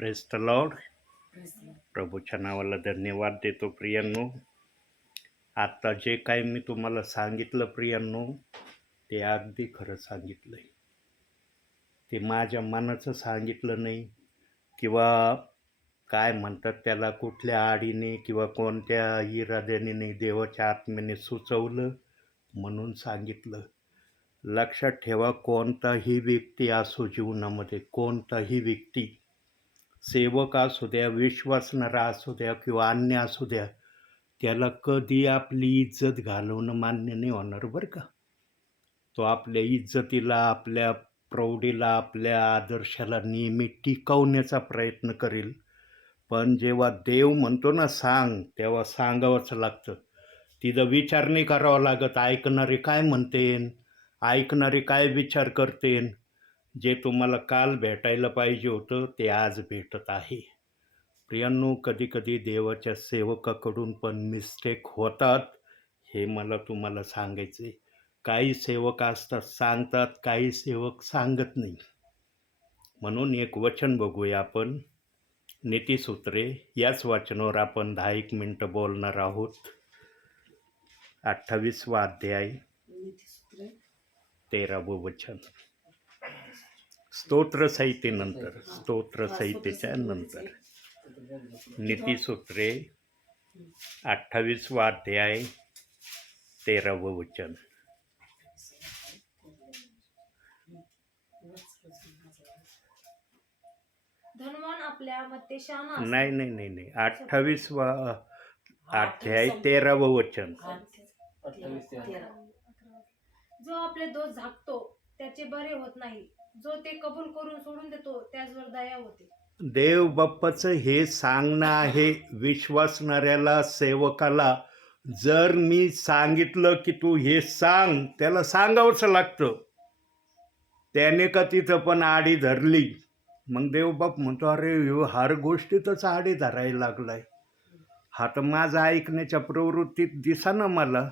Praise the Lord. प्रभूच्या नावाला धन्यवाद देतो प्रियांनो. आता जे काही मी तुम्हाला सांगितलं प्रियांनो, ते अगदी खरं सांगितलं आहे. ते माझ्या मनाचं सांगितलं नाही किंवा काय म्हणतात त्याला कुठल्या आडीने किंवा कोणत्या इराद्याने नाही, देवाच्या आत्म्याने सुचवलं म्हणून सांगितलं. लक्षात ठेवा, कोणताही व्यक्ती असो जीवनामध्ये, कोणताही व्यक्ती, सेवक असू द्या, विश्वासणारा असू द्या किंवा अन्य असू द्या, त्याला कधी आपली इज्जत घालवणं मान्य नाही होणार बरं का. तो आपल्या इज्जतीला, आपल्या प्रौढीला, आपल्या आदर्शाला नेहमी टिकवण्याचा प्रयत्न करेल. पण जेव्हा देव म्हणतो ना सांग, तेव्हा सांगावंच लागतं. तिथं विचार नाही करावा लागत, ऐकणारे काय म्हणतेन, ऐकणारे काय विचार करतेन. जे तुम्हाला काल भेटायला पाहिजे होतं ते आज भेटत आहे. प्रियांनो, कधी कधी देवाच्या सेवकाकडून पण मिस्टेक होतात, हे मला तुम्हाला सांगायचे. काही सेवक असतात सांगतात, काही सेवक सांगत नाही. म्हणून एक वचन बघूया आपण, नीतिसूत्रे. याच वचनावर आपण 10 मिनिटं बोलणार आहोत. 28वा अध्याय 13वं वचन. स्तोत्रसंहितेच्या नंतर नीतिसूत्रे 28वा अध्याय 13वं वचन. धनवान आपल्या मत्तेशाना नाही 28वा अध्याय 13वं वचन. जो आपले दोष झाकतो त्याचे बरे होत नाही, जो ते कबूल करून सोडून देतो त्याचवर दया होते. देव बाप्पाचं हे सांगणं आहे विश्वासणाऱ्याला, सेवकाला. जर मी सांगितलं की तू हे सांग, त्याला सांगावंच लागतं. त्याने का तिथं पण आडी धरली, मग देवबाप म्हणतो अरे हर गोष्टीतच आडी धरायला लागलाय, हा तर माझा ऐकण्याच्या प्रवृत्तीत दिसा ना मला.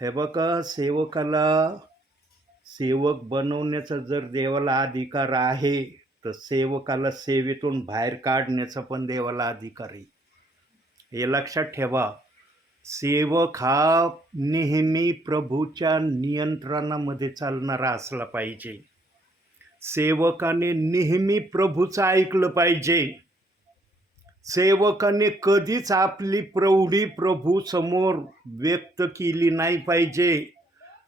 हे बघा, सेवकाला सेवक बनवण्याचा जर देवाला अधिकार आहे, तर सेवकाला सेवेतून बाहेर काढण्याचा पण देवाला अधिकार आहे. हे लक्षात ठेवा. सेवक हा नेहमी प्रभूच्या नियंत्रणामध्ये चालणारा असला पाहिजे. सेवकाने नेहमी प्रभूचं ऐकलं पाहिजे. सेवकाने कधीच आपली प्रौढी प्रभू समोर व्यक्त केली नाही पाहिजे.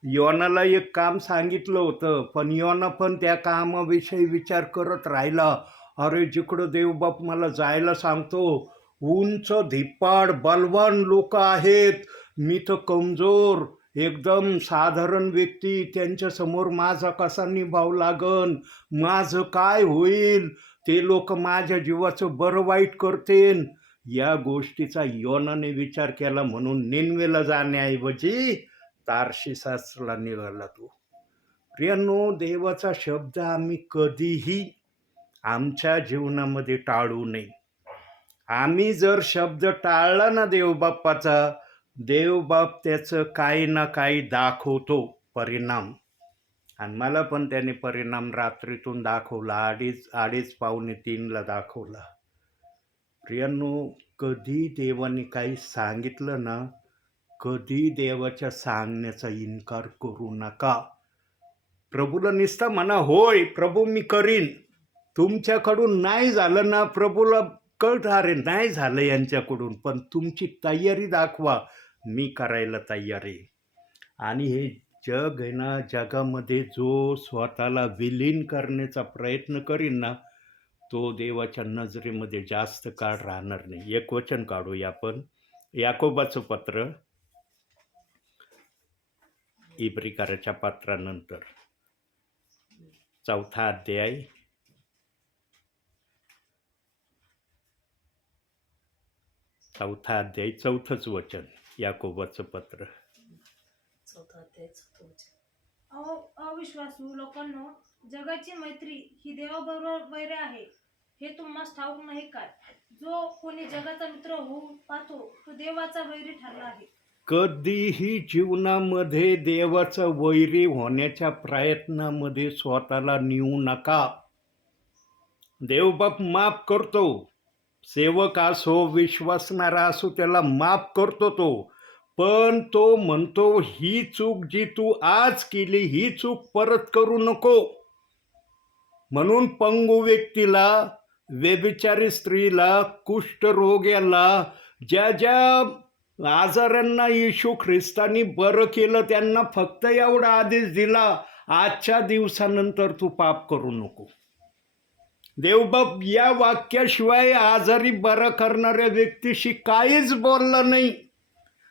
योनाला एक काम सांगितलं होतं, पण योना पण त्या कामाविषयी विचार करत राहिला. अरे जिकडं देवबाप मला जायला सांगतो, उंच धिप्पाड बलवान लोक आहेत, मी तर कमजोर एकदम साधारण व्यक्ती, त्यांच्यासमोर माझा कसा निभाव लागन, माझं काय होईल, ते लोक माझ्या जीवाचं बरं वाईट करतेन. या गोष्टीचा योनाने विचार केला, म्हणून निनवेला जाण्याऐवजी तार्शिसासला निघाला तो. प्रियांनो, देवाचा शब्द आम्ही कधीही आमच्या जीवनामध्ये टाळू नये. आम्ही जर शब्द टाळला ना देवबाप्पाचा, देवबाप त्याचं काही ना काही दाखवतो परिणाम. आणि मला पण त्याने परिणाम रात्रीतून दाखवला, अडीच पावणे 3ला दाखवला. प्रियांनो, कधी देवाने काही सांगितलं ना, कधी देवाच्या सांगण्याचा इन्कार करू नका. प्रभूला नुसतं म्हणा, होय प्रभू मी करीन. तुमच्याकडून नाही झालं ना, प्रभूला कळतं अरे नाही झालं यांच्याकडून, पण तुमची तयारी दाखवा, मी करायला तयार आहे. आणि हे जग आहे ना, जगामध्ये जो स्वतःला विलीन करण्याचा प्रयत्न करीन ना, तो देवाच्या नजरेमध्ये जास्त काळ राहणार नाही. एक वचन काढूया आपण, याकोबाचं पत्र, इब्रिकाराच्या पत्रानंतर 4था अध्याय 4थंच वचन. याकोबाचं पत्र 4 अध्याय 4 वचन. अविश्वासू लोकांनो, जगाची मैत्री ही देवाबरोबर वैर आहे, हे तुम्हाला ठाऊक नाही काय? जो कोणी जगाचा मित्र होऊन पाहतो तो देवाचा वैरी ठरला आहे. कधीही जीवनामध्ये देवाचा वैरी होण्याच्या प्रयत्नामध्ये स्वतःला नेऊ नका. देवबाप माफ करतो. सेवक असो, विश्वासणारा असो, त्याला माफ करतो तो. पण तो म्हणतो, ही चूक जी तू आज केली, ही चूक परत करू नको. म्हणून पंगू व्यक्तीला, व्यभिचारी स्त्रीला, कुष्ठरोग याला, ज्या ज्या आजारांना येशू ख्रिस्तानी बरं केलं, त्यांना फक्त एवढा आदेश दिला, आजच्या दिवसानंतर तू पाप करू नको. देवबाप या वाक्याशिवाय आजारी बरा करणाऱ्या व्यक्तीशी काहीच बोलला नाही.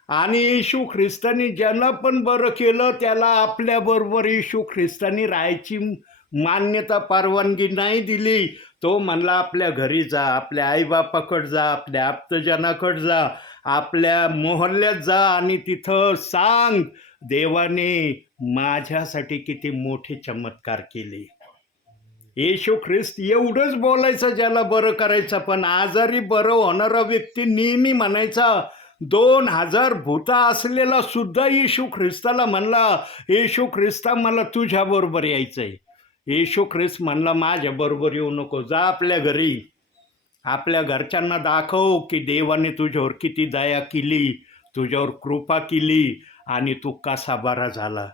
आणि येशू ख्रिस्तानी ज्यांना पण बरं केलं त्याला आपल्याबरोबर येशू ख्रिस्तानी राहायची मान्यता, परवानगी नाही दिली. तो म्हणला, आपल्या घरी जा, आपल्या आईबापाकडे जा, आपल्या आप्तजनाकडे जा, आपल्या मोहल्ल्यात जा आणि तिथं सांग, देवाने माझ्यासाठी किती मोठे चमत्कार केले. येशू ख्रिस्त एवढंच बोलायचं ज्याला बरं करायचं. पण आजारी बरं होणारा व्यक्ती नेहमी म्हणायचा, 2000 भूता असलेला सुद्धा येशू ख्रिस्ताला म्हणला, येशू ख्रिस्ता मला तुझ्याबरोबर यायचंय. येशू ख्रिस्त म्हणला, माझ्याबरोबर येऊ नको, जा आपल्या घरी. आपल्या घरच्यांना दाखव की देवाने तुझ्यावर किती दया केली, तुझ्यावर कृपा केली आणि तू कसा बरा झाला.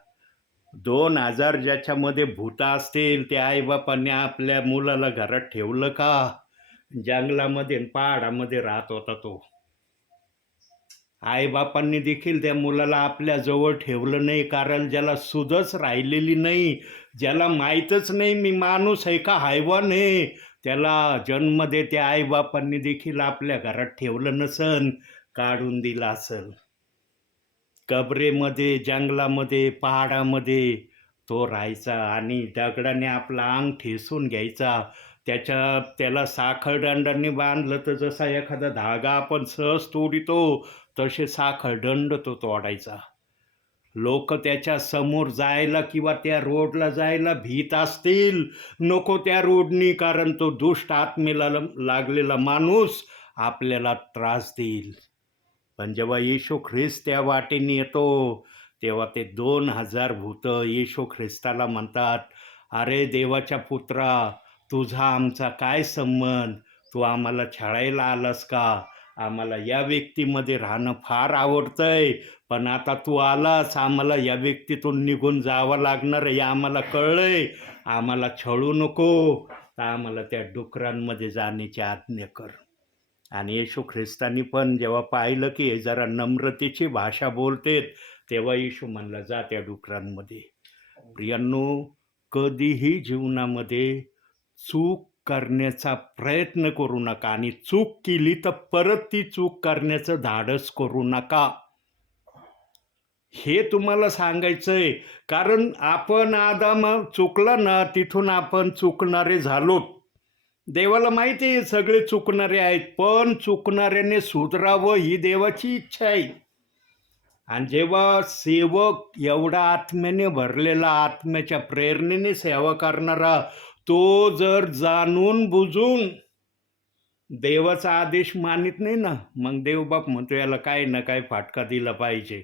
2000 ज्याच्यामध्ये भूता असतील त्या आईबापांनी आपल्या मुलाला घरात ठेवलं का? जंगलामध्ये आणि पहाडामध्ये राहत होता तो. आईबापांनी देखील त्या मुलाला आपल्या जवळ ठेवलं नाही. कारण ज्याला सुधच राहिलेली नाही, ज्याला माहीतच नाही मी माणूस आहे का हैवान आहे, त्याला जन्म देत्या आईबापांनी देखील आपल्या घरात ठेवलं नसन, काढून दिलं असेल. कबरेमध्ये, जंगलामध्ये, पहाडामध्ये तो राहायचा आणि दगडाने आपला अंग ठेसून घ्यायचा. त्याला साखळदंडाने बांधलं तर जसा एखादा धागा आपण सहज तोडितो तसे साखळदंड तो तोडायचा. लोक त्याच्या समोर जायला किंवा त्या रोडला जायला भीत असतील, नको त्या रोडनी, कारण तो दुष्ट आत्मेला लागलेला माणूस आपल्याला त्रास देईल. पण जेव्हा येशू ख्रिस्त त्या वाटेने येतो तेव्हा ते 2000 भूतं येशू ख्रिस्ताला म्हणतात, अरे देवाच्या पुत्रा, तुझा आमचा काय संबंध, तू आम्हाला छळायला आलास का? आम्हाला या व्यक्तीमध्ये राहणं फार आवडतंय, पण आता तू आलास, आम्हाला या व्यक्तीतून निघून जावं लागणार हे आम्हाला कळलंय, आम्हाला छळू नको, तर आम्हाला त्या डुकरांमध्ये जाण्याची आज्ञा कर. आणि येशू ख्रिस्तानी पण जेव्हा पाहिलं की हे जरा नम्रतेची भाषा बोलतेत, तेव्हा येशू म्हणला, जा त्या डुकरांमध्ये. प्रियांनो, कधीही जीवनामध्ये चूक करण्याचा प्रयत्न करू नका आणि चूक केली तर परत ती चूक करण्याचं धाडस करू नका. हे तुम्हाला सांगायचंय. कारण आपण आदाम चुकला ना, तिथून आपण चुकणारे झालो. देवाला माहिती आहे सगळे चुकणारे आहेत, पण चुकणाऱ्याने सुधरावं ही देवाची इच्छा आहे. आणि जेव्हा सेवक एवढा आत्म्याने भरलेला, आत्म्याच्या प्रेरणेने सेवा करणारा, तो जर जाणून बुजून देवाचा आदेश मानित नाही ना, मग देवबाप म्हणतो याला काय ना काय फाटका दिला पाहिजे,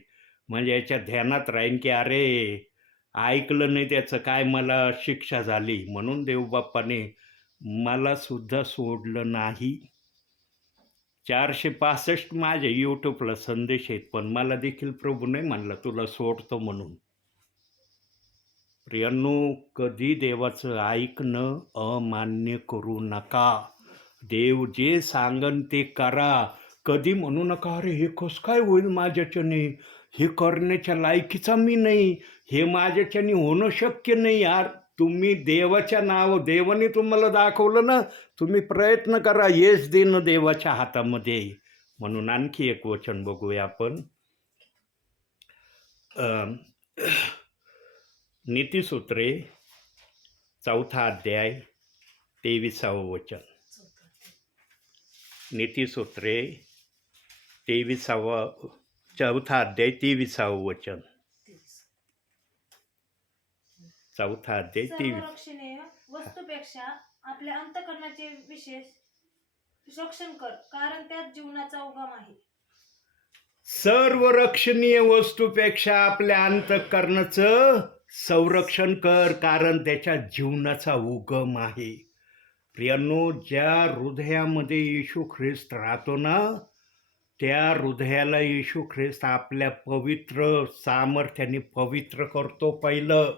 म्हणजे याच्या ध्यानात राहीन की अरे ऐकलं नाही त्याचं काय, मला शिक्षा झाली. म्हणून देवबाप्पाने मला सुद्धा सोडलं नाही. 465 माझे यूट्यूबला संदेश आहेत, पण मला देखील प्रभू नाही म्हणला तुला सोडतो म्हणून. प्रियांनो, कधी देवाचं ऐकणं अमान्य करू नका. देव जे सांगन ते करा. कधी म्हणू नका, अरे हे कसं काय होईल माझ्याच्याने, हे करण्याच्या लायकीचा मी नाही, हे माझ्याच्याने होणं शक्य नाही. यार, तुम्ही देवाच्या देवाने तुम्हाला दाखवलं ना, तुम्ही प्रयत्न करा. यश देणं देवाच्या हातामध्ये. म्हणून आणखी एक वचन बघूया आपण. नीतिसूत्रे 4था अध्याय 23वे वचन. नीतिसूत्रे 4था अध्याय 23वे वचन. 4था अध्याय 23. रक्षणीय वस्तूपेक्षा आपल्या अंतःकरणाचे विशेष रक्षण कर, कारण त्यात जीवनाचा उगम आहे. सर्व रक्षणीय वस्तूपेक्षा आपल्या अंतःकरणाचं संरक्षण कर, कारण त्याच्या जीवनाचा उगम आहे. प्रियांनो, ज्या हृदयामध्ये येशू ख्रिस्त राहतो ना, त्या हृदयाला येशू ख्रिस्त आपल्या पवित्र सामर्थ्याने पवित्र करतो पहिलं.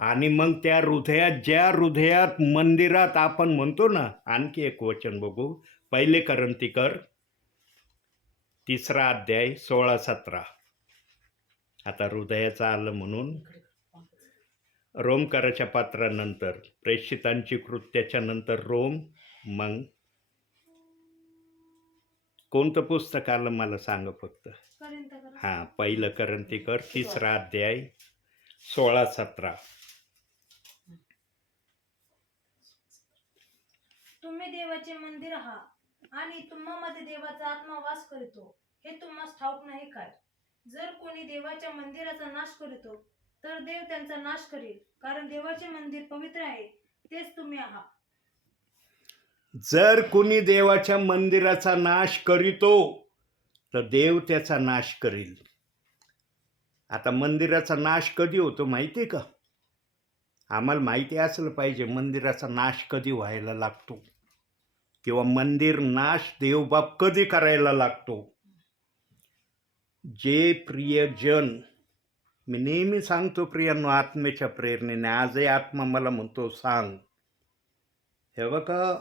आणि मग त्या हृदयात, ज्या हृदयात मंदिरात आपण म्हणतो ना, आणखी एक वचन बघू, 1 कोरिन्थिकर 3 अध्याय 16-17. आता हृदयाचं आलं म्हणून. रोमकाराच्या पत्रानंतर, प्रेषितांची कृत्याच्या नंतर रोम, मग कोणतं पुस्तक आलं मला सांगा फक्त. हां, 1 कोरिन्थिकर 3 अध्याय 16-17. तुम्ही देवाचे मंदिर आहात आणि तुम्हामध्ये देवाचा आत्मा वास करतो, हे तुम्हाला ठाऊक नाही काय? जर कोणी देवाच्या मंदिराचा नाश करतो तर देव त्यांचा नाश करेल, कारण देवाचे मंदिर पवित्र आहे, तेच तुम्ही आहात. जर कोणी देवाच्या मंदिराचा नाश करीतो तर देव त्याचा नाश करील. आता मंदिराचा नाश कधी होतो माहिती आहे का? आम्हाला माहिती असलं पाहिजे मंदिराचा नाश कधी व्हायला लागतो, किंवा मंदिर नाश देवबाप कधी करायला लागतो. जे प्रियजन, मी नेहमी सांगतो प्रियांनो, आत्मेच्या प्रेरणेने, आजही आत्मा मला म्हणतो सांग, हे बघा,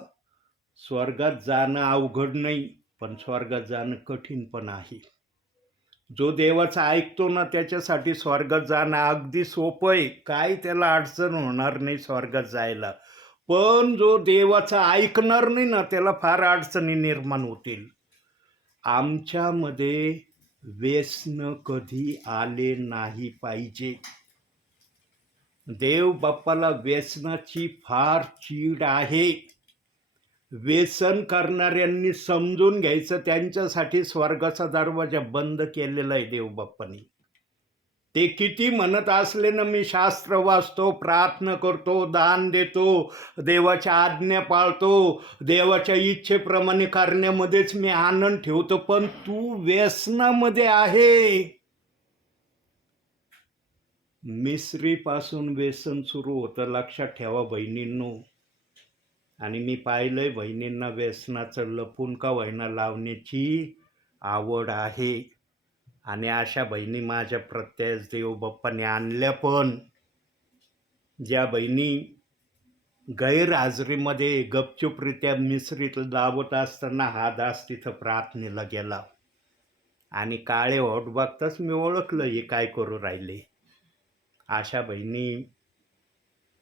स्वर्गात जाणं अवघड नाही, पण स्वर्गात जाणं कठीण पण आहे. जो देवाचं ऐकतो ना, त्याच्यासाठी स्वर्गात जाणं अगदी सोपं आहे, काय त्याला अडचण होणार नाही स्वर्गात जायला. पण जो देवाचं ऐकणार नाही ना, त्याला फार अडचणी निर्माण होतील. आमच्यामध्ये व्यसन कधी आले नाही पाहिजे. देव बाप्पाला व्यसनाची फार चीड आहे. व्यसन करणाऱ्यांनी समजून घ्यायचं, त्यांच्यासाठी स्वर्गाचा दरवाजा बंद केलेला आहे देव बाप्पानी. ते किती म्हणत असले ना, मी शास्त्र वाचतो, प्रार्थना करतो, दान देतो, देवाच्या आज्ञा पाळतो, देवाच्या इच्छेप्रमाणे करण्यामध्येच मी आनंद ठेवतो, पण तू व्यसनामध्ये आहे. मिसरीपासून व्यसन सुरू होतं, लक्षात ठेवा बहिणींनो. आणि मी पाहिलंय बहिणींना व्यसनाचं लपून का होईना लावण्याची आवड आहे. आणि अशा बहिणी माझ्या प्रत्येक देवबाप्पाने आणल्या. पण ज्या बहिणी गैरहाजरीमध्ये गपचूपरित्या मिसरीत लावत असताना हा दास तिथं प्रार्थनेला गेला आणि काळे होट बघताच मी ओळखलं हे काय करू राहिले. अशा बहिणी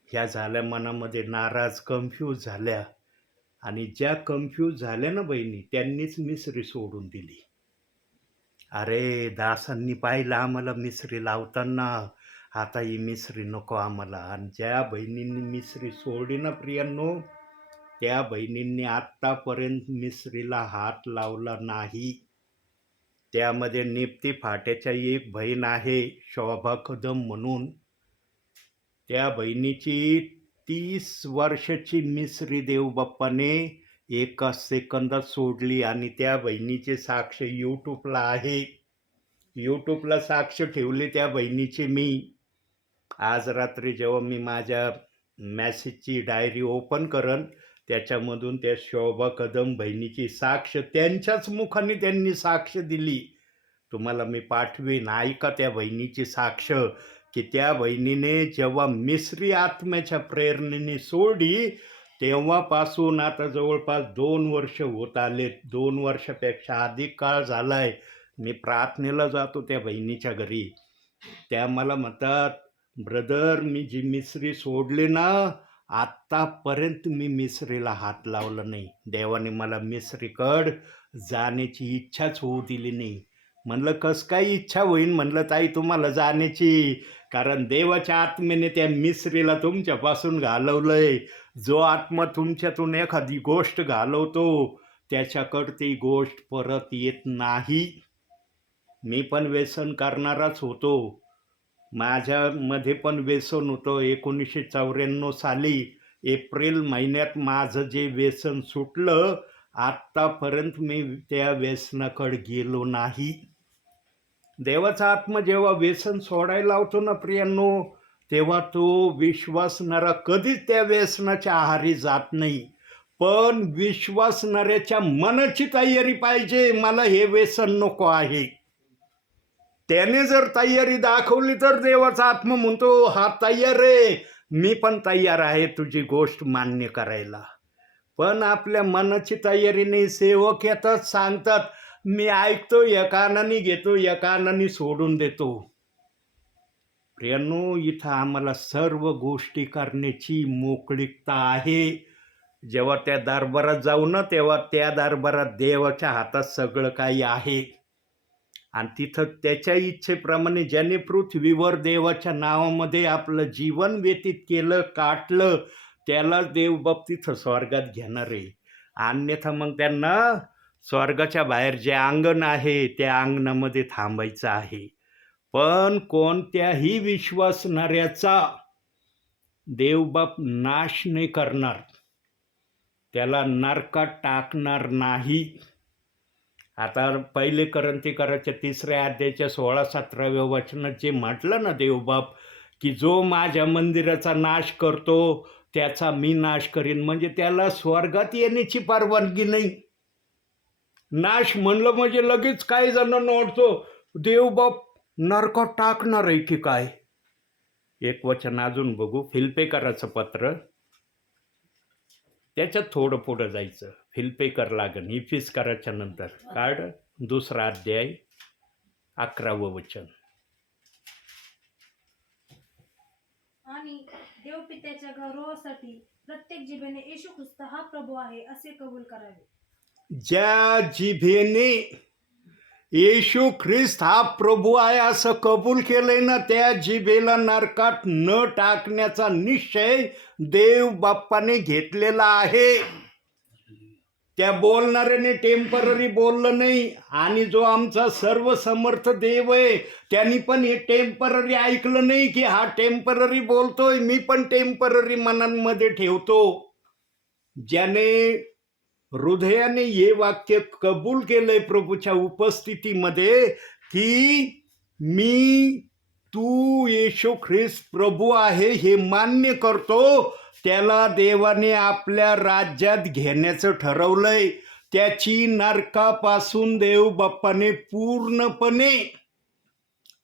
ह्या झाल्या, मनामध्ये नाराज, कन्फ्यूज झाल्या. आणि ज्या कन्फ्यूज झाल्या ना बहिणी, त्यांनीच मिसरी सोडून दिली. अरे, दासांनी पाहिलं आम्हाला मिसरी लावताना, आता ही मिसरी नको आम्हाला. आणि ज्या बहिणींनी मिसरी सोडली ना प्रियांनो, त्या बहिणींनी आत्तापर्यंत मिसरीला हात लावला नाही. त्यामध्ये निप्ती फाट्याच्या एक बहीण आहे, शोभा कदम म्हणून. त्या बहिणीची 30 वर्षाची मिसरी देवबाप्पाने एका सेकंदात सोडली. आणि त्या बहिणीचे साक्ष यूट्यूबला आहे. यूट्यूबला साक्ष ठेवली त्या बहिणीची मी. आज रात्री जेव्हा मी माझ्या मॅसेजची डायरी ओपन करन, त्याच्यामधून त्या शोभा कदम बहिणीची साक्ष, त्यांच्याच मुखाने त्यांनी साक्ष दिली, तुम्हाला मी पाठवीन. ऐका त्या बहिणीची साक्ष, की त्या बहिणीने जेव्हा मिसरी आत्म्याच्या प्रेरणेने सोडली, तेव्हापासून आता जवळपास 2 वर्ष होत आले. 2 वर्षापेक्षा अधिक काळ झालाय. मी प्रार्थनेला जातो त्या बहिणीच्या घरी. त्या मला म्हणतात, ब्रदर, मी जी मिसरी सोडली ना, आत्तापर्यंत मी मिसरीला हात लावला नाही. देवाने मला मिसरीकड जाण्याची इच्छाच होऊ दिली नाही. म्हणलं कसं काय इच्छा होईन? म्हणलं ताई तुम्हाला जाण्याची, कारण देवाच्या आत्म्याने त्या मिसरीला तुमच्यापासून घालवलंय. जो आत्मा तुमच्यातून एखादी गोष्ट घालवतो, त्याच्याकडं ती गोष्ट परत येत नाही. मी पण व्यसन करणाराच होतो. माझ्यामध्ये पण व्यसन होतं. 1994 साली एप्रिल महिन्यात माझं जे व्यसन सुटलं, आत्तापर्यंत मी त्या व्यसनाकडे गेलो नाही. देवाचा आत्मा जेव्हा व्यसन सोडायला लावतो ना प्रियांनो, तेव्हा तो विश्वासणारा कधीच त्या व्यसनाच्या आहारी जात नाही. पण विश्वासणाऱ्याच्या मनाची तयारी पाहिजे. मला हे व्यसन नको आहे. त्याने जर तयारी दाखवली तर देवाचा आत्मा म्हणतो हा तयार आहे, मी पण तयार आहे तुझी गोष्ट मान्य करायला. पण आपल्या मनाची तयारी नाही. सेवक येतात, सांगतात, मी ऐकतो, या कानाने घेतो, या कानाने सोडून देतो. प्रियांनो, इथं आम्हाला सर्व गोष्टी करण्याची मोकळीकता आहे. जेव्हा त्या दरबारात जाऊ ना, तेव्हा त्या दरबारात देवाच्या हातात सगळं काही आहे. आणि तिथं त्याच्या इच्छेप्रमाणे ज्याने पृथ्वीवर देवाच्या नावामध्ये आपलं जीवन व्यतीत केलं, काटलं, त्याला देवबाप तिथं स्वर्गात घेणार आहे. अन्यथा मग त्यांना स्वर्गाच्या बाहेर जे अंगण आहे त्या अंगणामध्ये थांबायचं आहे. पण कोणत्याही विश्वासणाऱ्याचा देवबाप नाश नाही करणार, त्याला नरकात टाकणार नाही. आता पहिले करंथीकराच्या 3ऱ्या अध्यायाच्या 16-17व्या वचनात जे म्हटलं ना देवबाप, की जो माझ्या मंदिराचा नाश करतो त्याचा मी नाश करीन, म्हणजे त्याला स्वर्गात येण्याची परवानगी नाही. नाश म्हणलं म्हणजे लगेच काही जणांना वाटतो देवबाप नरकात टाकणार आहे की काय. एक वचन अजून बघू, फिलिप्पेकराचं पत्र, त्याच्यात थोडं पुढं जायचं. फिलिप्पेकर लागन, इफिसकराच्या नंतर काढ 2रा अध्याय 11वं वचन. आणि देवपित्याच्या गौरवासाठी प्रत्येक जिभेने येशू ख्रिस्त हा प्रभू आहे असे कबूल करावे. ज्या जिभेने येशू ख्रिस्त हा प्रभू आहे असं कबूल केलंय ना, त्या जिभेला नरकात न टाकण्याचा निश्चय देव बाप्पाने घेतलेला आहे. त्या बोलणाऱ्याने टेम्पररी बोललं नाही. आणि जो आमचा सर्वसमर्थ देव आहे त्यांनी पण हे टेम्पररी ऐकलं नाही की हा टेम्पररी बोलतोय, मी पण टेम्पररी मनांमध्ये ठेवतो. ज्याने हृदयाने हे वाक्य कबूल केलंय प्रभूच्या उपस्थितीमध्ये की मी तू येशू ख्रिस्त प्रभू आहे हे मान्य करतो, त्याला देवाने आपल्या राज्यात घेण्याचं ठरवलंय. त्याची नरकापासून देव बाप्पाने पूर्णपणे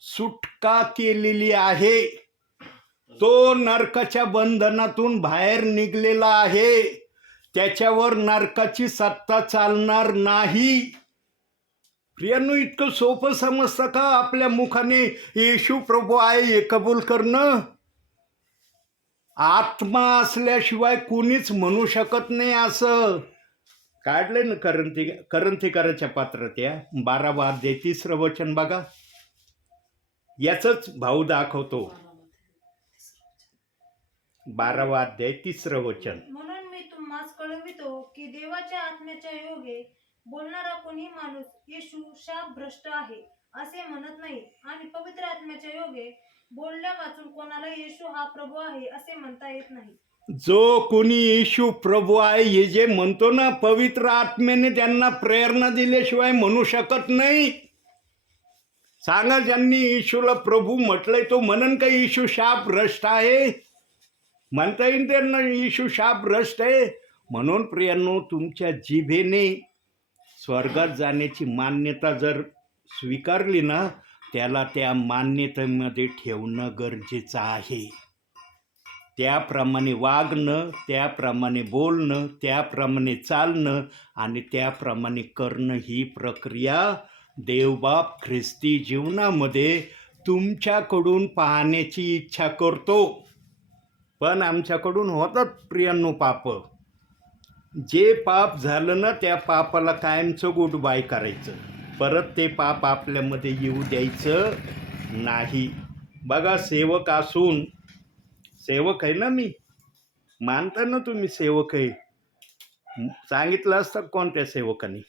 सुटका केलेली आहे. तो नरकाच्या बंधनातून बाहेर निघलेला आहे. त्याच्यावर नरकाची सत्ता चालणार नाही. प्रियांनो, इतकं सोपं समजतं का आपल्या मुखाने येशू प्रभू आहे हे कबूल करणं? आत्मा असल्याशिवाय कुणीच म्हणू शकत नाही असं. काढले ना करंथीकराच्या पत्रात या 12वा अध्याय 3रं वचन बघा. याचंच भाऊ दाखवतो. 12वा अध्याय 3रं वचन. म्हणून मी तुम्हास कळवितो की देवाच्या आत्म्याच्या योगे बोलणारा कोणी माणूस येशू शापभ्रष्ट आहे असे म्हणत नाही, आणि पवित्र आत्म्याच्या योगे बोलल्या वाचून कोणाला येशू हा प्रभू आहे असे म्हणता येत नाही. जो कोणी येशू प्रभू आहे हे जे म्हणतो ना, पवित्र आत्म्याने त्यांना प्रेरणा दिल्याशिवाय म्हणू शकत नाही. सांगा, ज्यांनी येशूला प्रभू म्हटलंय तो म्हणन का येशू शापभ्रष्ट आहे? म्हणता येईल त्यांना येशू शापभ्रष्ट आहे? म्हणून प्रियांनो, तुमच्या जिभेने स्वर्गात जाण्याची मान्यता जर स्वीकारली ना, त्याला त्या मान्यतेमध्ये ठेवणं गरजेचं आहे. त्याप्रमाणे वागणं, त्याप्रमाणे बोलणं, त्याप्रमाणे चालणं आणि त्याप्रमाणे करणं ही प्रक्रिया देवबाप ख्रिस्ती जीवनामध्ये तुमच्याकडून पाहण्याची इच्छा करतो. पण आमच्याकडून होतात प्रियांनो पाप. जे पाप झालं ना, त्या पापाला कायमचं गुड बाय करायचं. परत ते पाप आपल्यामध्ये येऊ द्यायचं नाही. बघा, सेवक असून, सेवक आहे ना मी, मानता ना तुम्ही सेवक आहे, सांगितलं असतं कोणत्या सेवकाने?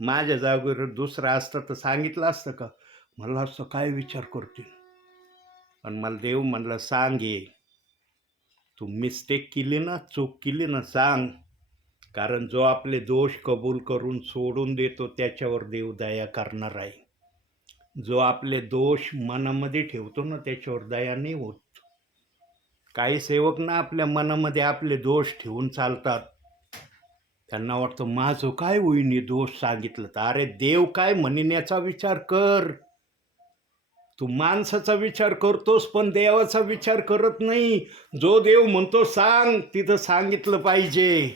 माझ्या जागेवर दुसरा असतं तर सांगितलं असतं का? मला असं काय विचार करतील. पण मला देव म्हणलं सांग, ये तू मिस्टेक केली ना, चूक केली ना, सांग. कारण जो आपले दोष कबूल करून सोडून देतो त्याच्यावर देव दया करणार आहे. जो आपले दोष मनामध्ये ठेवतो ना त्याच्यावर दया नाही होत. काही सेवक ना आपल्या मनामध्ये आपले दोष ठेवून चालतात. त्यांना वाटतं माझं काय होईन दोष सांगितलं तर. अरे देव काय म्हणेन याचा विचार कर. तू माणसाचा विचार करतोस पण देवाचा विचार करत नाही. जो देव म्हणतो सांग तिथं सांगितलं पाहिजे.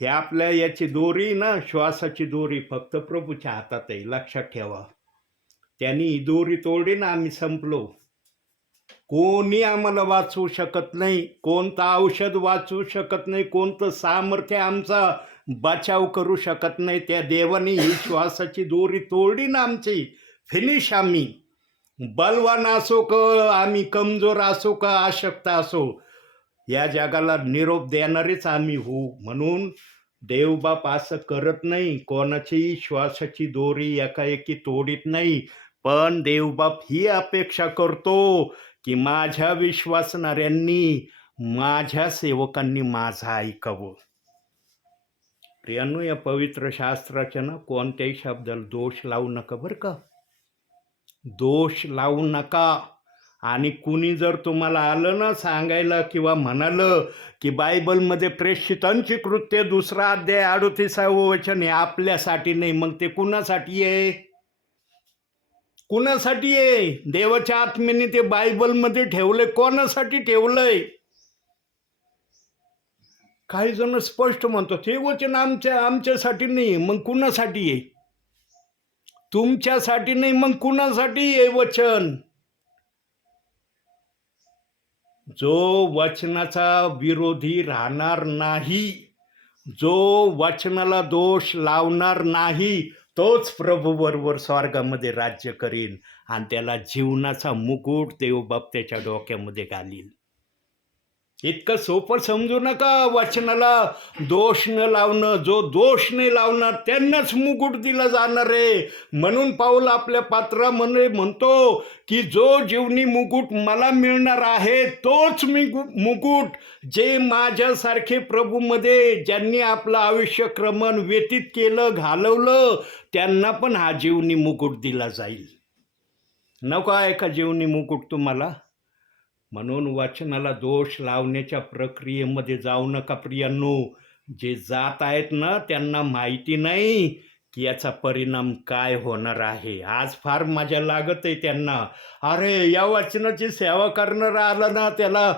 हे आपल्या याची दोरी ना, श्वासाची दोरी फक्त प्रभूच्या हातात आहे, लक्षात ठेवा. त्यांनी ही दोरी तोडली ना आम्ही संपलो. कोणी आम्हाला वाचवू शकत नाही. कोणतं औषध वाचवू शकत नाही. कोणतं सामर्थ्य आमचा बचाव करू शकत नाही. त्या देवाने ही श्वासाची दोरी तोडली ना आमची. फिनिश. आम्ही बलवान असो का आम्ही कमजोर असो का अशक्त असो, या जगाला निरोप देणारेच आम्ही होऊ. म्हणून देवबाप असं करत नाही. कोणाची श्वासाची दोरी एकाएकी तोडीत नाही. पण देवबाप ही अपेक्षा करतो की माझ्या विश्वासणाऱ्यांनी, माझ्या सेवकांनी माझं ऐकावं. प्रियांनो, या पवित्र शास्त्राच्या ना कोणत्याही शब्दाला दोष लावू नका बरं का. दोष लावू नका. आणि कुणी जर तुम्हाला आलं ना सांगायला किंवा म्हणालं की बायबलमध्ये प्रेषितांची कृत्य 2 अध्याय 38वं वचन हे आपल्यासाठी नाही, मग ते कुणासाठी आहे? कुणासाठी आहे? देवाच्या आत्म्याने ते बायबलमध्ये ठेवलंय. कोणासाठी ठेवलंय? काही जण स्पष्ट म्हणतात हे वचन आमच्यासाठी नाही, मग कुणासाठी आहे? तुमच्यासाठी नाही, मग कुणासाठी आहे वचन? जो वचनाचा विरोधी राहणार नाही, जो वचनाला दोष लावणार नाही, तोच प्रभू बरोबर स्वर्गामध्ये राज्य करीन आणि त्याला जीवनाचा मुकुट देवबाप त्याच्या डोक्यामध्ये घालील. इतकं सोपं समजू नका. वचनाला दोष न लावणं, जो दोष नाही लावणार त्यांनाच मुकुट दिला जाणार आहे. म्हणून पाऊल आपल्या पात्रामध्ये म्हणतो की जो जीवनी मुकुट मला मिळणार आहे तोच मुकुट जे माझ्यासारखे प्रभूमध्ये ज्यांनी आपलं आयुष्यक्रमण व्यतीत केलं, घालवलं, त्यांना पण हा जीवनी मुकुट दिला जाईल. नको आहे का जीवनी मुकुट तुम्हाला? म्हणून वचनाला दोष लावण्याच्या प्रक्रियेमध्ये जाऊ नका प्रियांनो. जे जात आहेत ना त्यांना माहिती नाही की याचा परिणाम काय होणार आहे. आज फार मजा लागत आहे त्यांना. अरे या वचनाची सेवा करणारा आला ना त्याला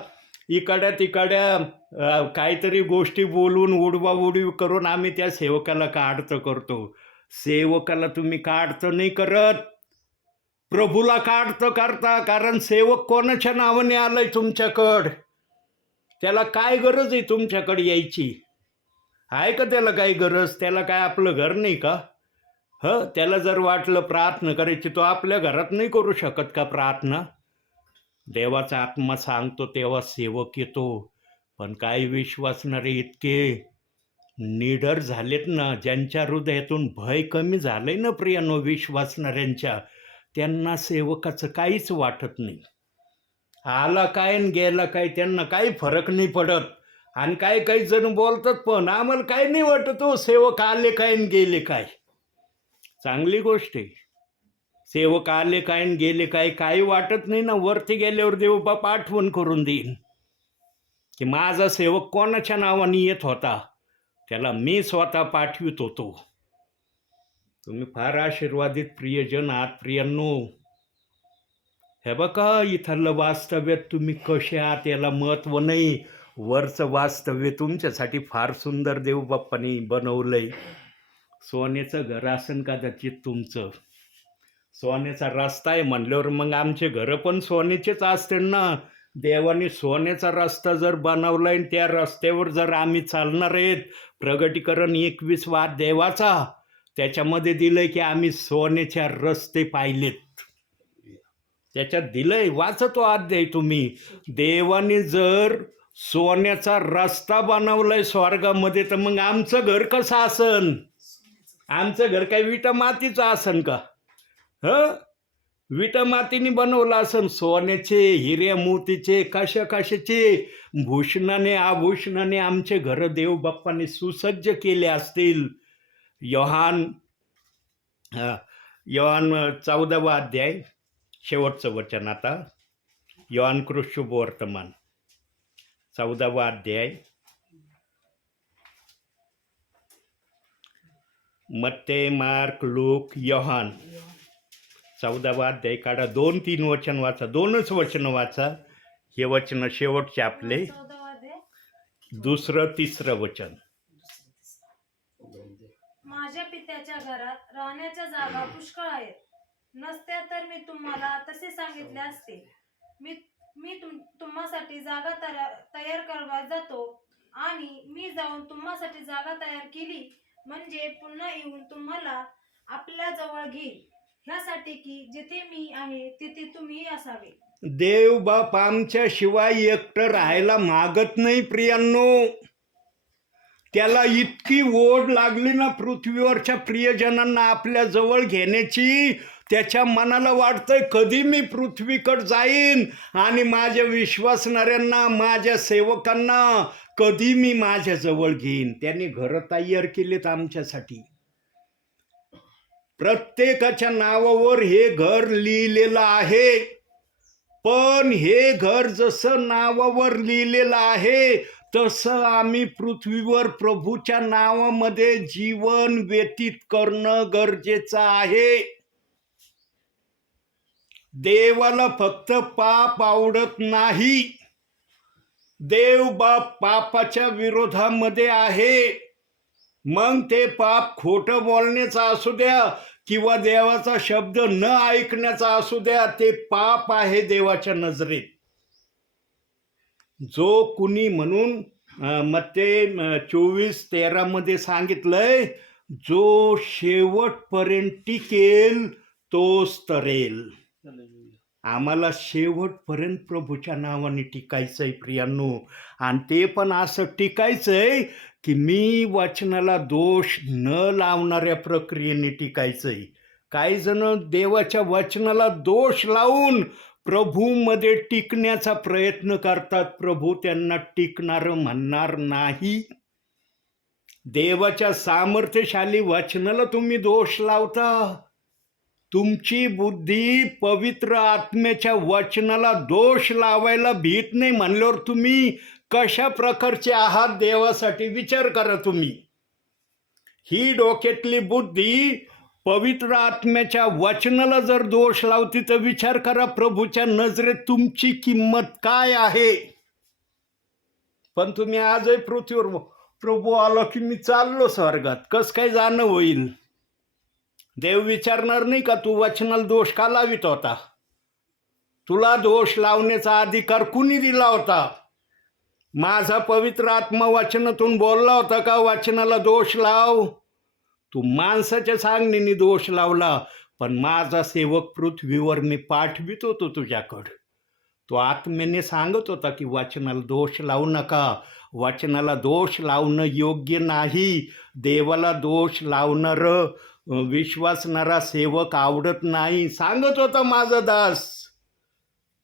इकड्या तिकड्या काहीतरी गोष्टी बोलून उडवाउडवी करून आम्ही त्या सेवकाला काढतं करतो. सेवकाला तुम्ही काढतं नाही करत, प्रभूला काढतं करता. कारण सेवक कोणाच्या नावाने आलाय तुमच्याकडं? त्याला काय गरज आहे तुमच्याकडे यायची? आहे का त्याला काही गरज? त्याला काय आपलं घर नाही का? त्याला जर वाटलं प्रार्थना करायची तो आपल्या घरात नाही करू शकत का प्रार्थना? देवाचा आत्मा सांगतो तेव्हा सेवक येतो. पण काही विश्वासणारे इतके निडर झालेत ना, ज्यांच्या हृदयातून भय कमी झालंय ना प्रियांनो विश्वासणाऱ्यांच्या, त्यांना सेवकाचं काहीच वाटत नाही. आला काय आणि गेला काय त्यांना काही फरक नाही पडत. आणि काही जण बोलतात पण आम्हाला काही नाही वाटत हो, सेवक आले काय आणि गेले काय. चांगली गोष्ट आहे. सेवक आले काय आणि गेले काय काही वाटत नाही ना. वरती गेल्यावर देवबाप आठवण करून देईन की माझा सेवक कोणाच्या नावाने येत होता, त्याला मी स्वतः पाठवित होतो. तुम्ही फार आशीर्वादित प्रियजन आहात प्रियांनो. हे बघा इथलं वास्तव्यात तुम्ही कसे आहात याला महत्त्व नाही, वरचं वास्तव्य तुमच्यासाठी फार सुंदर देवबाप्पाने बनवलंय. सोन्याचं घर असेल कदाचित तुमचं, सोन्याचा रस्ता आहे म्हणल्यावर मग आमचे घरं पण सोन्याचेच असतील ना. देवाने सोन्याचा रस्ता जर बनवलाय आणि त्या रस्त्यावर जर आम्ही चालणार आहेत, प्रगटीकरण 21 देवाचा त्याच्यामध्ये दिलंय की आम्ही सोन्याच्या रस्ते पाहिलेत. त्याच्यात दिलंय, वाचतो अध्याय तुम्ही. देवाने जर सोन्याचा रस्ता बनवलाय स्वर्गामध्ये तर मग आमचं घर कसं असन? आमचं घर काय विटा मातीचं असन का? विटा मातीने बनवलं असन. सोन्याचे, हिऱ्या मोतीचे, कशाचे भूषणाने आभूषणाने आमचे घर देवबाप्पाने सुसज्ज केले असतील. योहान 14वा अध्याय शेवटचं वचन आता. योहानकृत शुभवर्तमान 14वा अध्याय. मत्ते, मार्क, लूक, योहान 14वा अध्याय काढा. 2-3 वचन वाचा. 2च वचन वाचा. हे वचन शेवटचे आपले. 14वा अध्याय. 2-3 वचन. माझ्या पित्याच्या घरात राहण्याच्या जागा पुष्कळ आहेत. नसत्या तर मी तुम्हाला तसे सांगितले असते. मी तुम्हासाठी जागा तयार करवा जातो. आणि मी जाऊन तुम्हासाठी जागा तयार केली म्हणजे पुन्हा येऊन तुम्हाला आपल्या जवळ घेईल, ह्यासाठी की जिथे मी आहे तिथे तुम्ही असावे. देव बाप आमच्या शिवाय एकटं राहायला मागत नाही प्रियांनो. त्याला इतकी ओढ लागली ना पृथ्वीवरच्या प्रियजनांना आपल्या जवळ घेण्याची. त्याच्या मनाला वाटतंय कधी मी पृथ्वीकडे जाईन आणि माझ्या विश्वासणाऱ्यांना, माझ्या सेवकांना कधी मी माझ्या जवळ घेईन. त्यांनी घरं तयार केलीत आमच्यासाठी. प्रत्येकाच्या नावावर हे घर लिहिलेलं आहे. पण हे घर जसं नावावर लिहिलेलं आहे तसं आम्ही पृथ्वीवर प्रभूच्या नावामध्ये जीवन व्यतीत करणं गरजेचं आहे. देवाला फक्त पाप आवडत नाही. देव बाप पापाच्या विरोधामध्ये आहे. मग ते पाप खोटं बोलण्याचा असू द्या किंवा देवाचा शब्द न ऐकण्याचा असू द्या, ते पाप आहे देवाच्या नजरेत. जो कुणी म्हणून मत्ते 24:13 मध्ये सांगितलंय, जो शेवटपर्यंत टिकेल तोच तरेल. आम्हाला शेवटपर्यंत प्रभूच्या नावाने टिकायचंय प्रियांनो. आणि ते पण असं टिकायचंय की मी वचनाला दोष न लावणाऱ्या प्रक्रियेने टिकायचंय. काही जण देवाच्या वचनाला दोष लावून प्रभूमध्ये टिकण्याचा प्रयत्न करतात. प्रभू त्यांना टिकणारं म्हणणार नाही. देवाच्या सामर्थ्यशाली वचनाला तुम्ही दोष लावता. तुमची बुद्धी पवित्र आत्म्याच्या वचनाला दोष लावायला भीत नाही म्हणल्यावर तुम्ही कशा प्रकारचे आहात देवासाठी विचार करा तुम्ही. ही डोक्यातली बुद्धी पवित्र आत्म्याच्या वचनाला जर दोष लावती तर विचार करा प्रभूच्या नजरेत तुमची किंमत काय आहे. पण तुम्ही आजही पृथ्वीवर प्रभू आला की मी चाललो स्वर्गात, कस काय जाणं होईल. देव विचारणार नाही का तू वचनाला दोष का लावित होता. तुला दोष लावण्याचा अधिकार कुणी दिला होता. माझा पवित्र आत्मा वचनातून बोलला होता का वचनाला दोष लाव. तू माणसाच्या सांगणीने दोष लावला. पण माझा सेवक पृथ्वीवर मी पाठवित होतो तुझ्याकडं. तो आत्म्याने सांगत होता की वचनाला दोष लावू नका. वचनाला दोष लावणं योग्य नाही. देवाला दोष लावणारं विश्वासणारा सेवक आवडत नाही. सांगत होता माझा दास.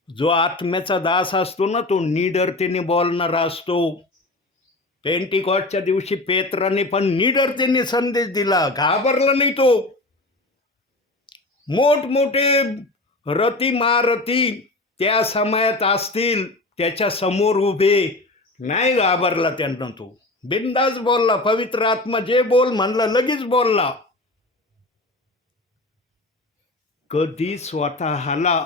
जो आत्म्याचा दास असतो ना तो निडरतेने बोलणारा असतो. पेंटिकॉस्टच्या दिवशी पेत्राने पण निडरतेने संदेश दिला, घाबरला नाही तो. मोठमोठे रती महारथी त्या समयात असतील त्याच्या समोर उभे, नाही घाबरला त्यांना. तो बिनधास्त बोलला. पवित्र आत्मा जे बोल म्हणलं लगेच बोलला. कधी स्वतःला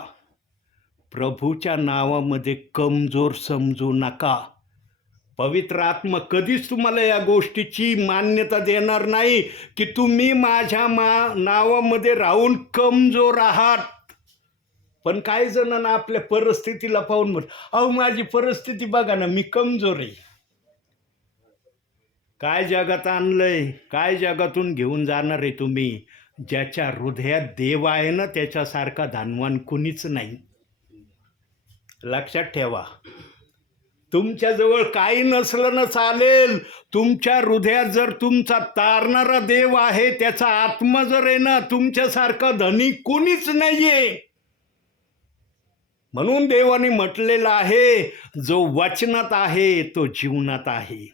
प्रभूच्या नावामध्ये कमजोर समजू नका. पवित्र आत्मा कधीच तुम्हाला या गोष्टीची मान्यता देणार नाही की तुम्ही माझ्या नावामध्ये राहून कमजोर आहात. पण काही जणांना आपल्या परिस्थितीला पाहून म्हण, अहो माझी परिस्थिती बघा ना, मी कमजोर आहे. काय जगात आणलंय, काय जगातून घेऊन जाणार आहे तुम्ही. ज्याच्या हृदयात देव आहे ना त्याच्यासारखा धनवान कुणीच नाही. लक्षात ठेवा. तुमच्याजवळ काही नसलं ना चालेल. तुमच्या हृदयात जर तुमचा तारणारा देव आहे, त्याचा आत्मा जर आहे ना, तुमच्यासारखा धनी कुणीच नाहीये. म्हणून देवाने म्हटलेलं आहे, जो वचनात आहे तो जीवनात आहे.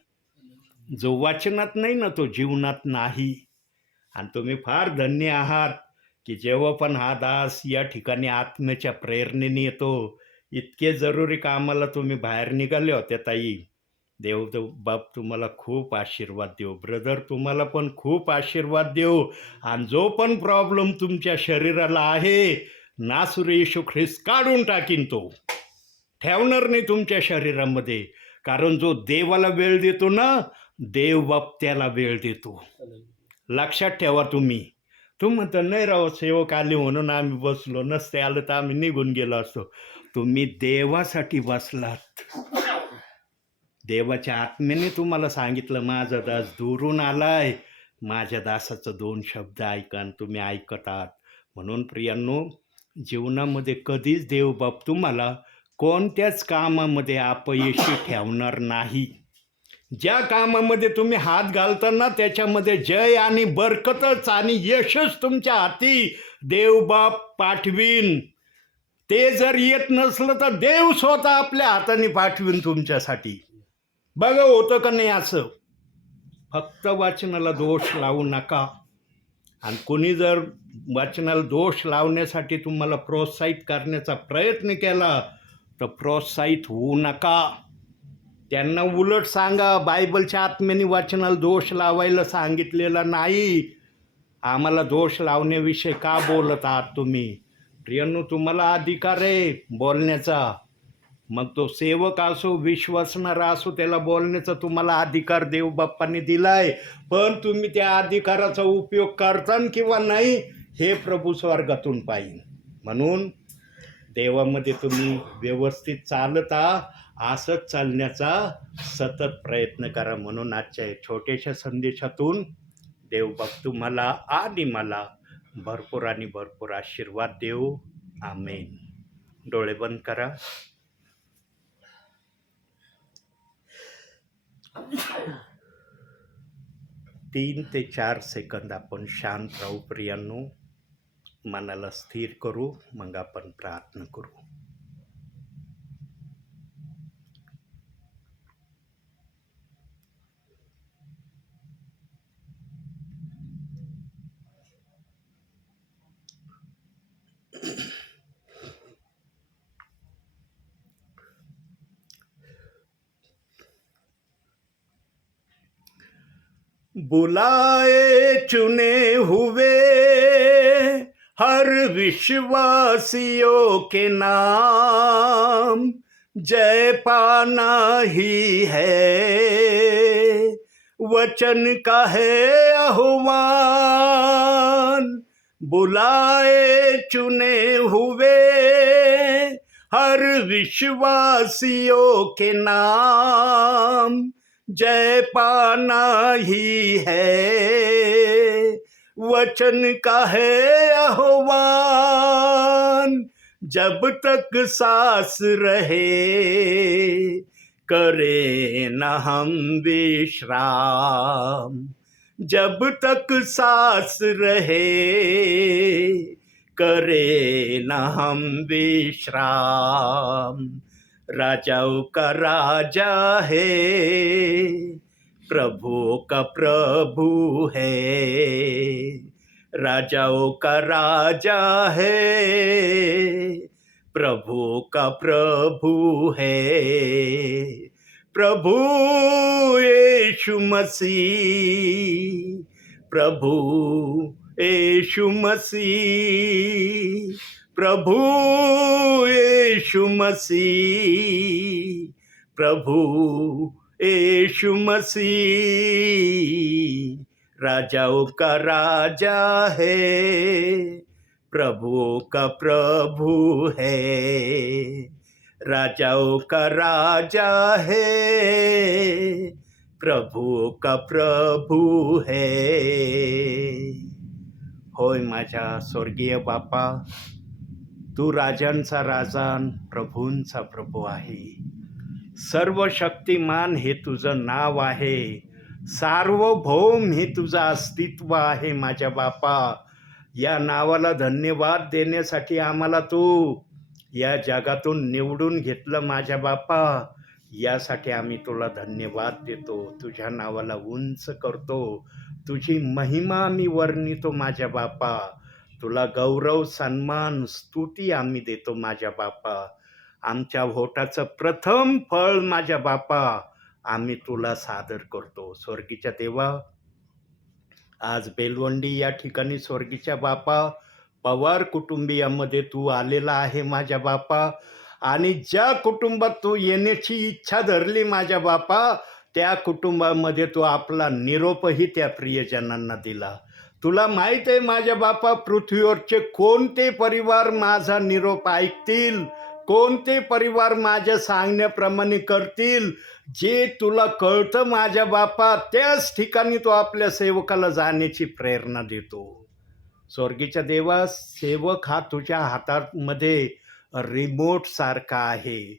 जो वचनात नाही ना तो जीवनात नाही. आणि तुम्ही फार धन्य आहात की जेव्हा पण हा दास या ठिकाणी आत्म्याच्या प्रेरणेने येतो, इतके जरुरी कामाला तुम्ही बाहेर निघाले होत्या ताई. बाप तुम्हाला खूप आशीर्वाद देऊ. ब्रदर तुम्हाला पण खूप आशीर्वाद देऊ. आणि जो पण प्रॉब्लेम तुमच्या शरीराला आहे, नासुरे येशू ख्रिस्त काढून टाकीन तो. ठेवणार नाही तुमच्या शरीरामध्ये. कारण जो देवाला वेळ देतो ना, देव बाप त्याला वेळ देतो. लक्षात ठेवा तुम्ही. तुम्ही म्हणता नाही राव सेवक आले म्हणून आम्ही बसलो, नसते आलं तर आम्ही निघून गेलो असतो. तुम्ही देवासाठी बसलात. देवाच्या आत्म्याने तुम्हाला सांगितलं माझा दास दुरून आलाय, माझ्या दासाचं 2 शब्द ऐका आणि तुम्ही ऐकत आहात. म्हणून प्रियांनो, जीवनामध्ये कधीच देवबाप तुम्हाला कोणत्याच कामामध्ये अपयशी ठेवणार नाही. ज्या कामामध्ये तुम्ही हात घालताना त्याच्यामध्ये जय आणि बरकतच आणि यशच तुमच्या हाती देवबाप पाठवीन. ते जर येत नसलं तर देव स्वतः आपल्या हाताने पाठवीन तुमच्यासाठी. बघा होतं का नाही असं. फक्त वाचनाला दोष लावू नका. आणि कोणी जर वाचनाला दोष लावण्यासाठी तुम्हाला प्रोत्साहित करण्याचा प्रयत्न केला तर प्रोत्साहित होऊ नका. त्यांना उलट सांगा, बायबलच्या आत्म्याने वाचनाला दोष लावायला सांगितलेला नाही. आम्हाला दोष लावण्याविषयी का बोलत आहात तुम्ही? प्रियांनो, तुम्हाला अधिकार आहे बोलण्याचा. मग तो सेवक असो, विश्वासणारा असो, त्याला बोलण्याचा तुम्हाला अधिकार देवबाप्पाने दिलाय. पण तुम्ही त्या अधिकाराचा उपयोग करता किंवा नाही हे प्रभू स्वर्गातून पाहिजे. म्हणून देवामध्ये तुम्ही व्यवस्थित चालता, असंच चालण्याचा सतत प्रयत्न करा. म्हणून आजच्या छोट्याशा संदेशातून देवबाप तुम्हाला आणि मला भरपूर आणि भरपूर आशीर्वाद देऊ. आमेन. डोळे बंद करा. 3 ते 4 सेकंद आपण शांत राहू प्रियांनो. मनाला स्थिर करू, मग आपण प्रार्थना करू. बुलाए चुने हुए हर विश्वासियों के नाम, जय पाना ही है वचन का है आह्वान. बुलाए चुने हुए हर विश्वासियों के नाम, जय पाना ही है वचन का है आह्वान. जब तक सांस रहे करे न हम विश्राम. जब तक सांस रहे करे न हम विश्राम. राजाओं का राजा है, प्रभुओं का प्रभु है. राजाओं का राजा है, प्रभुओं का प्रभु है. प्रभु यीशु मसीह, प्रभु यीशु मसीह, प्रभु यीशु मसीह, प्रभु यीशु मसीह. राजाओं का राजा है, प्रभुओं का प्रभु है. राजाओं का राजा है, प्रभुओं का प्रभु है. होय माझ्या स्वर्गीय बापा, तू राजांचा राजा, प्रभूंचा प्रभू आहे. सर्वशक्तिमान हे तुझं नाव आहे. सार्वभौम हे तुझं अस्तित्व आहे माझ्या बापा. या नावाला धन्यवाद देण्यासाठी आम्हाला तू या जगातून निवडून घेतलं माझ्या बापा. यासाठी आम्ही तुला धन्यवाद देतो. तुझ्या नावाला उंच करतो. तुझी महिमा आम्ही वर्णितो माझ्या बापा. तुला गौरव, सन्मान, स्तुती आम्ही देतो माझ्या बापा. आमच्या व्होटाचं प्रथम फळ माझ्या बापा आम्ही तुला सादर करतो. स्वर्गीच्या देवा, आज बेलवंडी या ठिकाणी स्वर्गीच्या बापा पवार कुटुंबियामध्ये तू आलेला आहे माझ्या बापा, आणि ज्या कुटुंबात तू येण्याची इच्छा धरली माझ्या बापा, त्या कुटुंबामध्ये तू आपला निरोपही त्या प्रियजनांना दिला. तुला माहित आहे माझ्या बापा, पृथ्वीवरचे कोणते परिवार माझा निरोप ऐकतील, कोणते परिवार माझ्या सांगण्याप्रमाणे करतील, जे तुला कळतं माझ्या बापा, त्याच ठिकाणी तो आपल्या सेवकाला जाण्याची प्रेरणा देतो. स्वर्गीच्या देवा, सेवक हा तुझ्या हातामध्ये रिमोट सारखा आहे.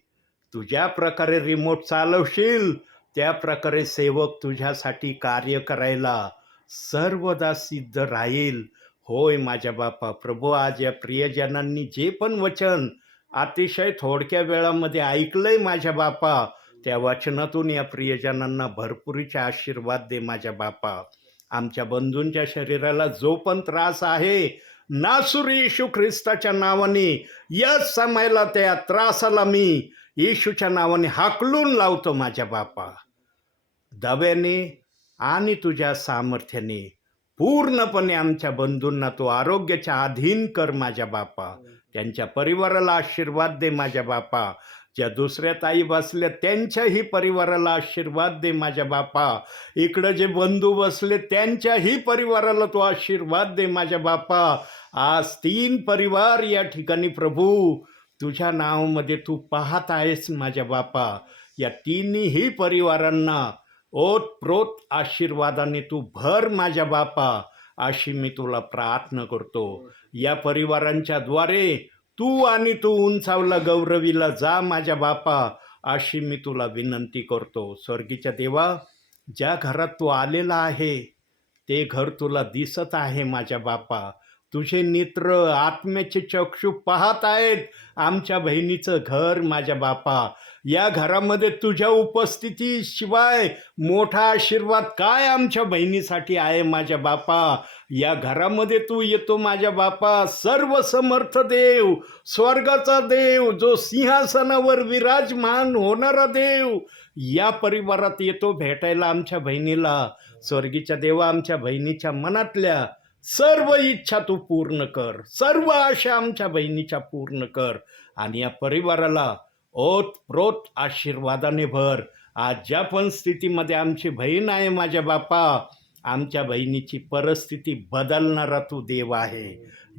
तू ज्या प्रकारे रिमोट चालवशील त्या प्रकारे सेवक तुझ्यासाठी कार्य करायला सर्वदा सिद्ध राहील. होय माझ्या बापा. प्रभू, आज या प्रियजनांनी जे पण वचन अतिशय थोडक्या वेळामध्ये ऐकलंय माझ्या बापा, त्या वचनातून या प्रियजनांना भरपुरीचे आशीर्वाद दे माझ्या बापा. आमच्या बंधूंच्या शरीराला जो पण त्रास आहे, नासुरी येशू ख्रिस्ताच्या नावाने या समयाला त्या त्रासाला मी येशूच्या नावाने हाकलून लावतो माझ्या बापा. दव्याने आणि तुझ्या सामर्थ्याने पूर्णपणे आमच्या बंधूंना तो आरोग्याच्या अधीन कर माझ्या बापा. त्यांच्या परिवाराला आशीर्वाद दे माझ्या बापा. ज्या दुसऱ्या ताई बसल्या त्यांच्याही परिवाराला आशीर्वाद दे माझ्या बापा. इकडं जे बंधू बसले त्यांच्याही परिवाराला तो आशीर्वाद दे माझ्या बापा. आज 3 परिवार या ठिकाणी प्रभू तुझ्या नावामध्ये तू पाहत आहेस माझ्या बापा. या तिन्ही परिवारांना ओतप्रोत आशीर्वादाने तू भर माझ्या बापा, अशी मी तुला प्रार्थना करतो. या परिवारांच्या द्वारे तू आणि तू उंचावला गौरवीला जा माझ्या बापा, अशी मी तुला विनंती करतो. स्वर्गीच्या देवा, ज्या घरात तू आलेला आहे ते घर तुला दिसत आहे माझ्या बापा. तुझे नेत्र आत्म्याचे चक्षु पाहत आहेत आमच्या बहिणीचं घर माझ्या बापा. या घरामध्ये तुझ्या उपस्थितीशिवाय मोठा आशीर्वाद काय आमच्या बहिणीसाठी आहे माझ्या बापा. या घरामध्ये तू येतो माझ्या बापा, सर्व समर्थ देव, स्वर्गाचा देव, जो सिंहासनावर विराजमान होणारा देव या परिवारात येतो भेटायला आमच्या बहिणीला. स्वर्गीच्या देवा, आमच्या बहिणीच्या मनातल्या सर्व इच्छा तू पूर्ण कर, सर्व आशा आमच्या बहिणीच्या पूर्ण कर, आणि या परिवाराला ओतप्रोत आशीर्वादाने भर. आज ज्या पण स्थितीमध्ये आमची बहीण आहे माझ्या बापा, आमच्या बहिणीची परिस्थिती बदलणारा तू देव आहे.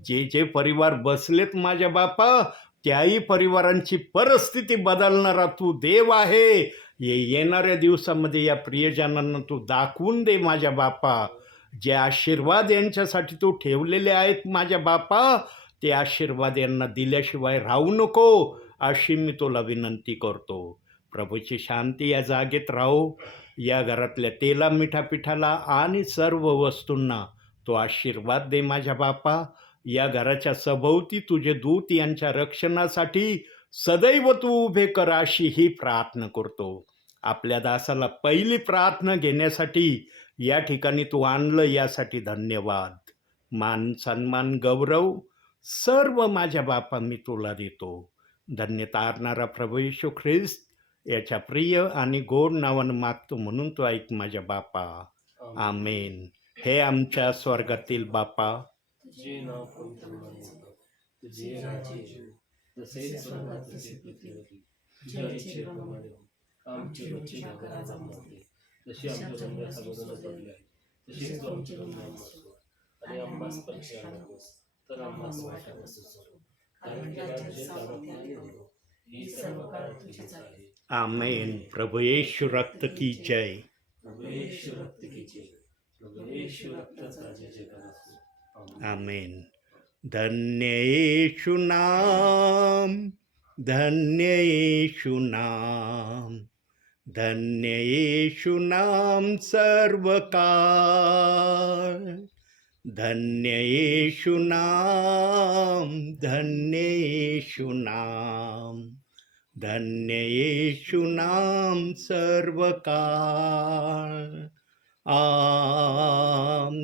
जे जे परिवार बसलेत माझ्या बापा, त्याही परिवारांची परिस्थिती बदलणारा तू देव आहे. येणाऱ्या दिवसामध्ये या प्रियजनांना तू दाखवून दे माझ्या बापा. जे आशीर्वाद यांच्यासाठी तू ठेवलेले आहेत माझ्या बापा, ते आशीर्वाद यांना दिल्याशिवाय राहू नको, अशी मी तुला विनंती करतो. प्रभूची शांती या जागेत राहो. या घरातल्या तेला मिठापिठाला आणि सर्व वस्तूंना तो आशीर्वाद दे माझ्या बापा. या घराच्या सभोवती तुझे दूत यांच्या रक्षणासाठी सदैव तू उभे कर, अशी ही प्रार्थना करतो. आपल्या दासाला पहिली प्रार्थना घेण्यासाठी या ठिकाणी तू आणलं, यासाठी धन्यवाद. मान सन्मान गौरव सर्व माझ्या बापा मी तुला देतो. धन्य तारणारा प्रभू येशू ख्रिस्त याच्या प्रिय आणि गोड नावानं मागतो, म्हणून तो ऐक माझ्या बापा. आमेन. हे आमच्या स्वर्गातील बापा, तुझे नाव पवित्र मानावे, तुझे राज्य येऊ, जसे स्वर्गात तसे पृथ्वीवरही. तुझ्या इच्छेप्रमाणे हो. आमची रोजची भाकर आज आम्हाला दे, जशी आमच्या बंधुत्वाचा बदल पडले आहे, तशीच तू आमची बंधुत्व नसतो, आणि आम्हास परीक्षा नकोस, तर आम्हास वाईटात सोडव. कारण की राज्य, सामर्थ्य आणि गौरव ही सर्व काळ तुझीच आहे. आमेन. प्रभु येशू रक्त की जय. प्रभु येशू रक्त की जय. प्रभु येशू रक्ताचा जय जयकार असो. आमेन. धन्य येशू नाम, धन्य येशू नाम, धन्य येशू नाम सर्व काळ. धन्य येशू नाम, धन्य येशू नाम, धन्य येशू नाम सर्व काळ. आमेन.